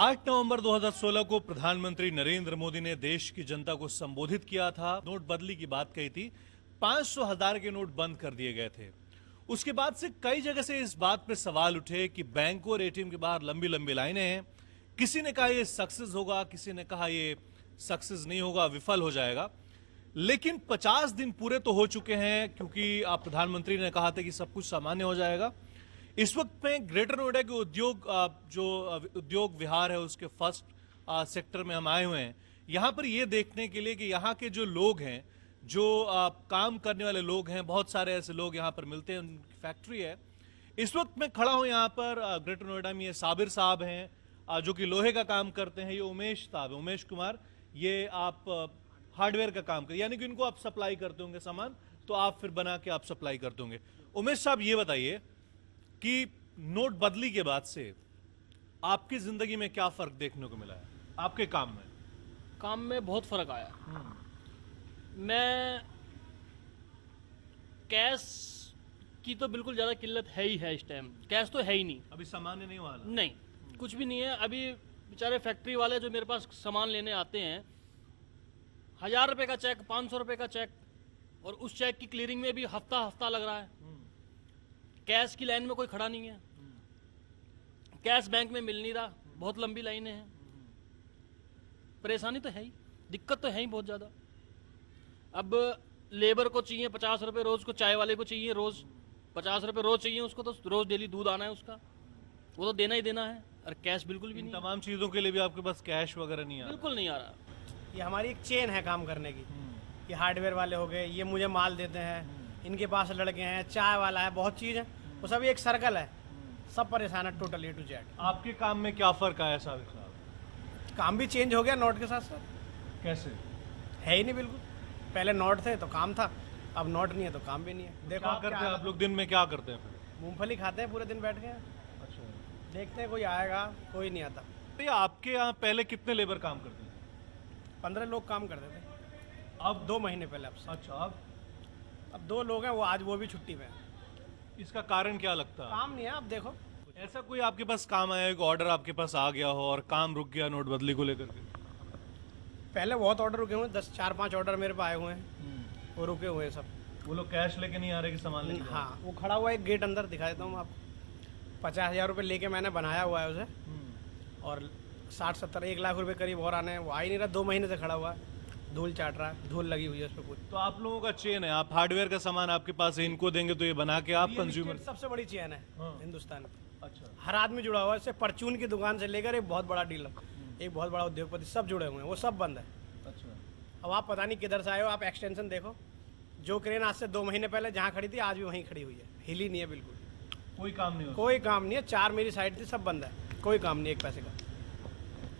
8 नवंबर 2016 को प्रधानमंत्री नरेंद्र मोदी ने देश की जनता को संबोधित किया था। नोटबंदी की बात कही थी। 500,000 के नोट बंद कर दिए गए थे। उसके बाद से कई जगह से इस बात पे सवाल उठे कि बैंकों और एटीएम के बाहर लंबी लंबी लाइनें हैं। किसी ने कहा ये सक्सेस होगा, किसी ने कहा ये सक्सेस नहीं होगा, विफल हो जाएगा। लेकिन 50 दिन पूरे तो हो चुके हैं, क्योंकि आप प्रधानमंत्री ने कहा था कि सब कुछ सामान्य हो जाएगा। इस वक्त में ग्रेटर नोएडा के उद्योग विहार है उसके फर्स्ट सेक्टर में हम आए हुए हैं, यहां पर यह देखने के लिए कि यहाँ के जो लोग हैं, जो काम करने वाले लोग हैं, बहुत सारे ऐसे लोग यहाँ पर मिलते हैं, उनकी फैक्ट्री है। इस वक्त मैं खड़ा हूं यहाँ पर ग्रेटर नोएडा में। ये साबिर साहब हैं जो कि लोहे का काम करते हैं। ये उमेश साहब है, उमेश कुमार, ये आप हार्डवेयर का काम करते, यानी कि इनको आप सप्लाई करते होंगे सामान, तो आप फिर बना के आप सप्लाई करते होंगे। उमेश साहब, ये बताइए कि नोटबंदी के बाद से आपकी जिंदगी में क्या फर्क देखने को मिला है? आपके काम में बहुत फर्क आया। मैं कैश की तो बिल्कुल ज़्यादा किल्लत है ही है। इस टाइम कैश तो है ही नहीं, अभी सामान्य नहीं हुआ नहीं, कुछ भी नहीं है। अभी बेचारे फैक्ट्री वाले जो मेरे पास सामान लेने आते हैं, 1000 रुपये का चेक, 500 रुपये का चेक, और उस चेक की क्लियरिंग में भी हफ्ता लग रहा है। कैश की लाइन में कोई खड़ा नहीं है, कैश बैंक में मिल नहीं रहा, बहुत लंबी लाइनें हैं। परेशानी तो है ही, दिक्कत तो है ही बहुत ज़्यादा। अब लेबर को चाहिए 50 रुपये रोज़ को, चाय वाले को चाहिए रोज़ 50 रुपये रोज़ चाहिए, उसको तो रोज़ डेली दूध आना है उसका, वो तो देना ही देना है। और कैश बिल्कुल भी नहीं। तमाम चीज़ों के लिए भी आपके पास कैश वगैरह नहीं आ रहा? बिल्कुल नहीं आ रहा। ये हमारी एक चेन है काम करने की। ये हार्डवेयर वाले हो गए, ये मुझे माल देते हैं, इनके पास लड़के हैं, चाय वाला है, बहुत चीज़ है, वो सब एक सर्कल है, सब परेशान है टोटल A to Z। आपके काम में क्या फर्क आया साहब? काम भी चेंज हो गया नोट के साथ साथ। कैसे? है ही नहीं बिल्कुल। पहले नोट थे तो काम था, अब नोट नहीं है तो काम भी नहीं है। देखो क्या करते हैं आप लोग? दिन में क्या करते हैं फिर? मूंगफली खाते हैं पूरे दिन बैठ के। अच्छा, देखते हैं कोई आएगा, कोई नहीं आता। तो ये आपके यहाँ पहले कितने लेबर काम करते थे? 15 लोग काम करते थे, अब 2 महीने पहले आपसे। अच्छा, अब 2 लोग हैं, वो आज वो भी छुट्टी पे हैं। इसका कारण क्या लगता है? काम नहीं है। अब देखो, ऐसा कोई आपके पास काम आया, एक ऑर्डर आपके पास आ गया हो और काम रुक गया नोटबंदी को लेकर के? पहले बहुत ऑर्डर रुके हुए हैं, 4-5 ऑर्डर मेरे पास आए हुए हैं, वो रुके हुए हैं सब। वो लोग कैश लेके नहीं आ रहे कि सामान लेके? हाँ, वो खड़ा हुआ है एक गेट अंदर, दिखा देता हूँ आपको। 50,000 रुपये लेके मैंने बनाया हुआ है उसे, और 60-70 1 लाख रुपए करीब और आने हैं। वो आ ही नहीं रहा, 2 महीने से खड़ा हुआ है, धूल चाट रहा है, धूल लगी हुई है उस पर पूरी। तो आप लोगों का चेन है, आप हार्डवेयर का सामान आपके पास है, इनको देंगे तो ये बना के आप कंज्यूमर। सबसे बड़ी चेन है हाँ। हिंदुस्तान की। अच्छा, हर आदमी जुड़ा हुआ है इससे, परचून की दुकान से लेकर एक बहुत बड़ा डीलर, एक बहुत बड़ा उद्योगपति, सब जुड़े हुए हैं, वो सब बंद है। अच्छा। अब आप पता नहीं किधर से आए हो, आप एक्सटेंशन देखो, जो क्रेन आज से 2 महीने पहले जहाँ खड़ी थी आज भी वहीं खड़ी हुई है, हिली नहीं है बिल्कुल। कोई काम नहीं हो? कोई काम नहीं है। 4 मेरी साइड थी, सब बंद है, कोई काम नहीं एक पैसे का।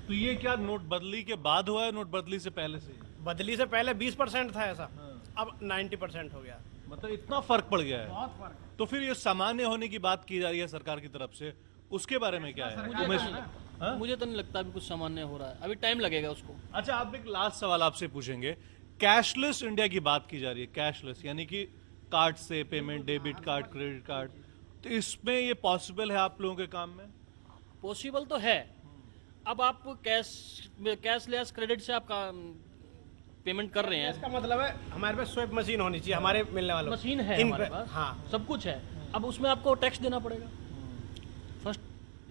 तो ये क्या नोटबंदी के बाद हुआ है, नोटबंदी से पहले से? बदली से पहले 20% था ऐसा, हाँ। अब 90% हो गया। मतलब इतना फर्क पड़ गया है? बहुत फर्क है। तो फिर ये सामान्य होने की बात की जा रही है सरकार की तरफ से, उसके बारे में क्या है? मुझे तो नहीं लगता अभी कुछ सामान्य हो रहा है, अभी टाइम लगेगा उसको। अच्छा, आप एक लास्ट सवाल आपसे पूछेंगे। कैशलेस इंडिया की बात की जा रही है, कैशलेस यानी कि कार्ड से payment, debit card, credit card, तो इसमें ये पॉसिबल है आप लोगों के काम में? पॉसिबल तो है। अब आप कैशलेस क्रेडिट से आप पेमेंट कर रहे हैं, इसका मतलब है हमारे पास स्वाइप मशीन होनी चाहिए, हमारे मिलने वालों मशीन है हमारे पास, हाँ, सब कुछ है। अब उसमें आपको टैक्स देना पड़ेगा, फर्स्ट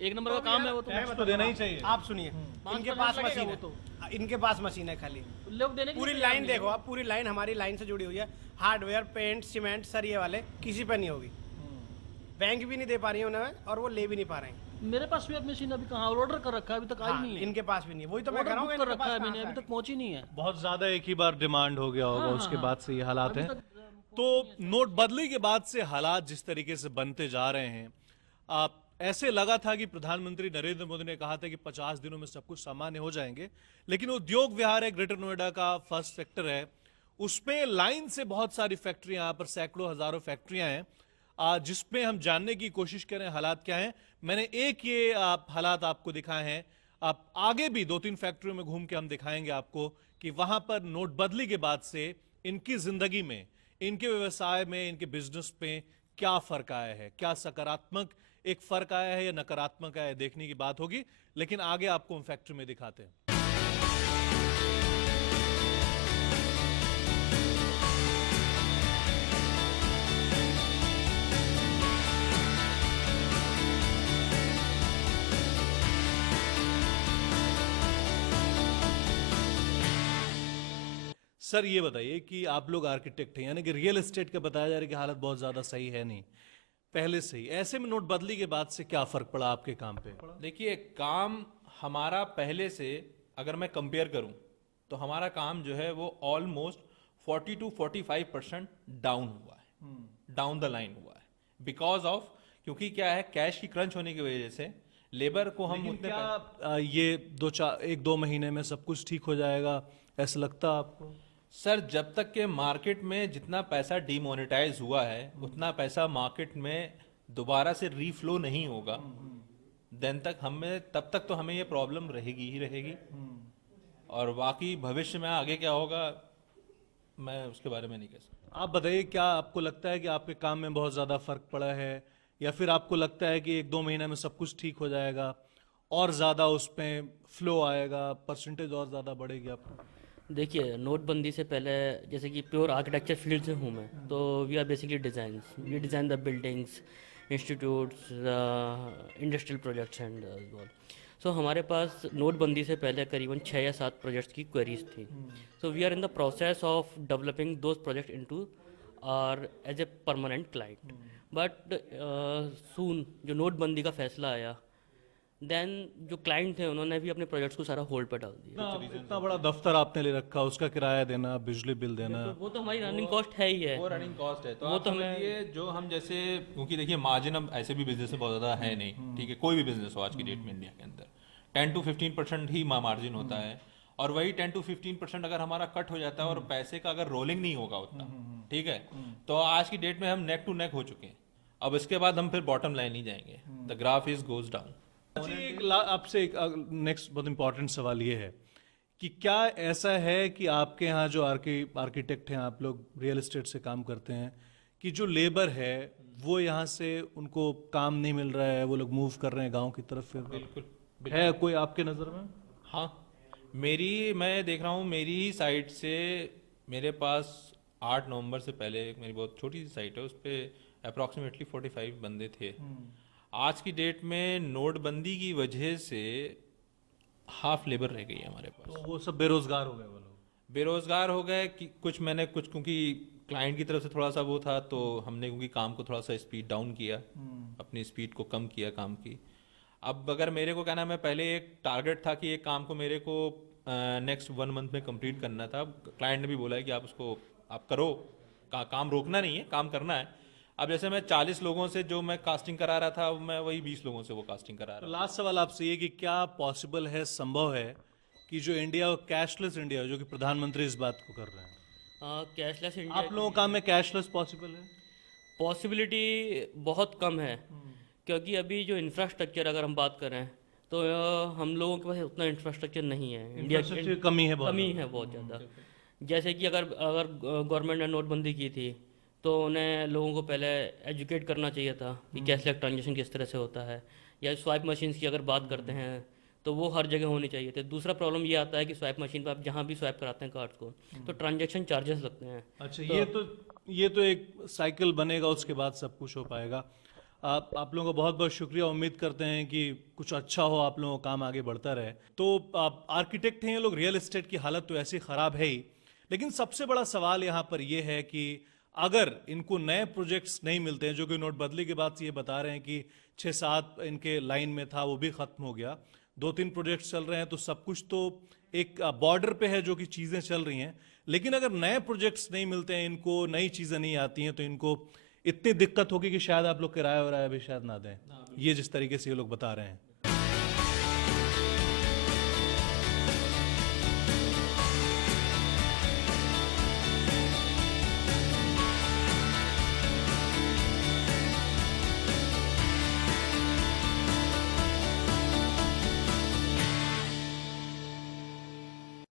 1 नंबर का काम है वो तो। टैक्स तो देना ही चाहिए। आप सुनिए, इनके पास मशीन है, तो इनके पास मशीन है खाली, लोग देने की पूरी लाइन देखो आप, पूरी लाइन हमारी लाइन से जुड़ी हुई है। हार्डवेयर, पेंट, सीमेंट, सरिये वाले किसी पे नहीं होगी। बैंक भी नहीं दे पा रही है उन्हें, और वो ले भी नहीं पा रहे हैं। मेरे पास भी अब मशीन अभी कहाँ, ऑर्डर कर रखा है, अभी तक आई नहीं है। इनके पास भी नहीं है, वही तो मैं कह रहा हूँ, कर रखा है मैंने, अभी तक पहुंची नहीं है। बहुत ज्यादा एक ही बार डिमांड हो गया होगा, उसके बाद से ये हालात हैं। तक तो नोटबंदी के बाद से हालात जिस तरीके से बनते जा रहे हैं, आप ऐसे लगा था कि प्रधानमंत्री नरेंद्र मोदी ने कहा था कि 50 दिनों में सब कुछ सामान्य हो जाएंगे, लेकिन उद्योग विहार है, ग्रेटर नोएडा का फर्स्ट सेक्टर है, उसमें लाइन से बहुत सारी फैक्ट्रियां, यहाँ पर सैकड़ों हजारों फैक्ट्रियां हैं, जिसमें हम जानने की कोशिश करें हालात क्या हैं। मैंने एक ये हालात आपको दिखाए हैं, आप आगे भी 2-3 फैक्ट्रियों में घूम के हम दिखाएंगे आपको कि वहां पर नोटबंदी के बाद से इनकी जिंदगी में, इनके व्यवसाय में, इनके बिजनेस में क्या फर्क आया है, क्या सकारात्मक एक फर्क आया है या नकारात्मक आया है, देखने की बात होगी। लेकिन आगे आपको हम फैक्ट्री में दिखाते हैं। सर ये बताइए कि आप लोग आर्किटेक्ट हैं, यानी कि रियल एस्टेट का बताया जा रहा है कि हालत बहुत ज्यादा सही है नहीं पहले से ही, ऐसे में नोटबंदी के बाद से क्या फर्क पड़ा आपके काम पे? देखिए, काम हमारा पहले से अगर मैं कंपेयर करूं तो हमारा काम जो है वो ऑलमोस्ट 40 to 45% डाउन हुआ है, डाउन द लाइन हुआ है। बिकॉज ऑफ, क्योंकि क्या है, कैश की क्रंच होने की वजह से लेबर को हम लेकिन उतने क्या ये 1-2 महीने में सब कुछ ठीक हो जाएगा, ऐसा लगता आपको? सर, जब तक के मार्केट में जितना पैसा डीमोनेटाइज हुआ है उतना पैसा मार्केट में दोबारा से रीफ्लो नहीं होगा, देन तक तब तक तो हमें ये प्रॉब्लम रहेगी ही रहेगी। और बाकी भविष्य में आगे क्या होगा मैं उसके बारे में नहीं कह सकता। आप बताइए, क्या आपको लगता है कि आपके काम में बहुत ज्यादा फर्क पड़ा है, या फिर आपको लगता है कि 1-2 महीने में सब कुछ ठीक हो जाएगा और ज्यादा उसमें फ्लो आएगा, परसेंटेज और ज्यादा बढ़ेगी आपको? देखिए, नोटबंदी से पहले जैसे कि प्योर आर्किटेक्चर फील्ड से हूँ मैं, तो we are basically designs, we design the buildings, institutes, industrial projects and all. So हमारे पास नोटबंदी से पहले करीबन 6 या 7 प्रोजेक्ट्स की क्वेरीज थी। So we are in the process of developing those project into our as a permanent client. But soon जो नोटबंदी का फैसला आया, देन जो क्लाइंट थे उन्होंने भी अपने प्रोजेक्ट्स को सारा होल्ड पर डाल दिया। इतना बड़ा दफ्तर आपने ले रखा, उसका किराया देना, बिजली बिल देना, वो तो हमारी रनिंग कॉस्ट है ही है। वो रनिंग कॉस्ट है, तो वो आप तो हमें- समझिए जो हम जैसे, क्योंकि देखिए मार्जिन अब ऐसे भी बिजनेस में बहुत ज़्यादा है नहीं, ठीक है, कोई भी बिजनेस हो आज की डेट में इंडिया के अंदर 10 to 15% ही मार्जिन होता है। और वही 10 to 15% अगर हमारा कट हो जाता है और पैसे का अगर रोलिंग नहीं होगा उतना, ठीक है, तो आज की डेट में हम नेक टू नेक हो चुके हैं। अब इसके बाद हम फिर बॉटम लाइन ही जाएंगे, the graph is goes down. अच्छा, आपसे एक नेक्स्ट बहुत इंपॉर्टेंट सवाल ये है कि क्या ऐसा है कि आपके यहाँ जो आर्किटेक्ट हैं, आप लोग रियल एस्टेट से काम करते हैं, कि जो लेबर है वो यहाँ से उनको काम नहीं मिल रहा है, वो लोग मूव कर रहे हैं गांव की तरफ? फिर बिल्कुल है कोई आपके नज़र में? हाँ, मैं देख रहा हूँ मेरी ही साइड से, मेरे पास 8 नवंबर से पहले एक मेरी बहुत छोटी सी साइट है, उस पर अप्रॉक्सीमेटली 45 बंदे थे। आज की डेट में नोटबंदी की वजह से हाफ लेबर रह गई है हमारे पास। तो वो सब बेरोजगार हो गए वो लोग? बेरोजगार हो गए कि कुछ क्योंकि क्लाइंट की तरफ से थोड़ा सा वो था, तो हमने क्योंकि काम को थोड़ा सा स्पीड डाउन किया, अपनी स्पीड को कम किया काम की। अब अगर मेरे को कहना, मैं पहले एक टारगेट था कि एक काम को मेरे को नेक्स्ट 1 मंथ में कंप्लीट करना था। क्लाइंट ने भी बोला है कि आप करो, काम रोकना नहीं है, काम करना है। अब जैसे मैं 40 लोगों से जो मैं कास्टिंग करा रहा था, मैं वही 20 लोगों से वो कास्टिंग करा रहा तो हूं। लास्ट सवाल आपसे ये कि क्या पॉसिबल है, संभव है कि जो इंडिया, कैशलेस इंडिया, जो कि प्रधानमंत्री इस बात को कर रहे हैं, कैशलेस इंडिया आप लोगों का में कैशलेस पॉसिबल है? पॉसिबिलिटी बहुत कम है, क्योंकि अभी जो इंफ्रास्ट्रक्चर अगर हम बात करें तो हम लोगों के पास उतना इंफ्रास्ट्रक्चर नहीं है। इंडिया Infrastructure की कमी है बहुत कमी है बहुत ज़्यादा। जैसे कि अगर गवर्नमेंट ने नोटबंदी की थी तो उन्हें लोगों को पहले एजुकेट करना चाहिए था कि कैशलेस ट्रांजेक्शन किस तरह से होता है, या स्वाइप मशीन्स की अगर बात करते हैं तो वो हर जगह होनी चाहिए थी। दूसरा प्रॉब्लम ये आता है कि स्वाइप मशीन पर आप जहाँ भी स्वाइप कराते हैं कार्ड्स को, तो ट्रांजेक्शन चार्जेस लगते हैं। अच्छा, ये तो एक साइकिल बनेगा, उसके बाद सब कुछ हो पाएगा। आप लोगों का बहुत बहुत शुक्रिया। उम्मीद करते हैं कि कुछ अच्छा हो, आप लोगों का काम आगे बढ़ता रहे। तो आप आर्किटेक्ट हैं ये लोग, रियल एस्टेट की हालत तो ऐसी खराब है ही, लेकिन सबसे बड़ा सवाल यहाँ पर यह है कि अगर इनको नए प्रोजेक्ट्स नहीं मिलते हैं, जो कि नोटबंदी के बाद से ये बता रहे हैं कि 6-7 इनके लाइन में था, वो भी खत्म हो गया, 2-3 प्रोजेक्ट्स चल रहे हैं, तो सब कुछ तो एक बॉर्डर पे है जो कि चीज़ें चल रही हैं। लेकिन अगर नए प्रोजेक्ट्स नहीं मिलते हैं, इनको नई चीज़ें नहीं आती हैं, तो इनको इतनी दिक्कत होगी कि शायद आप लोग किराया वराया भी शायद ना दें, ये जिस तरीके से ये लोग बता रहे हैं।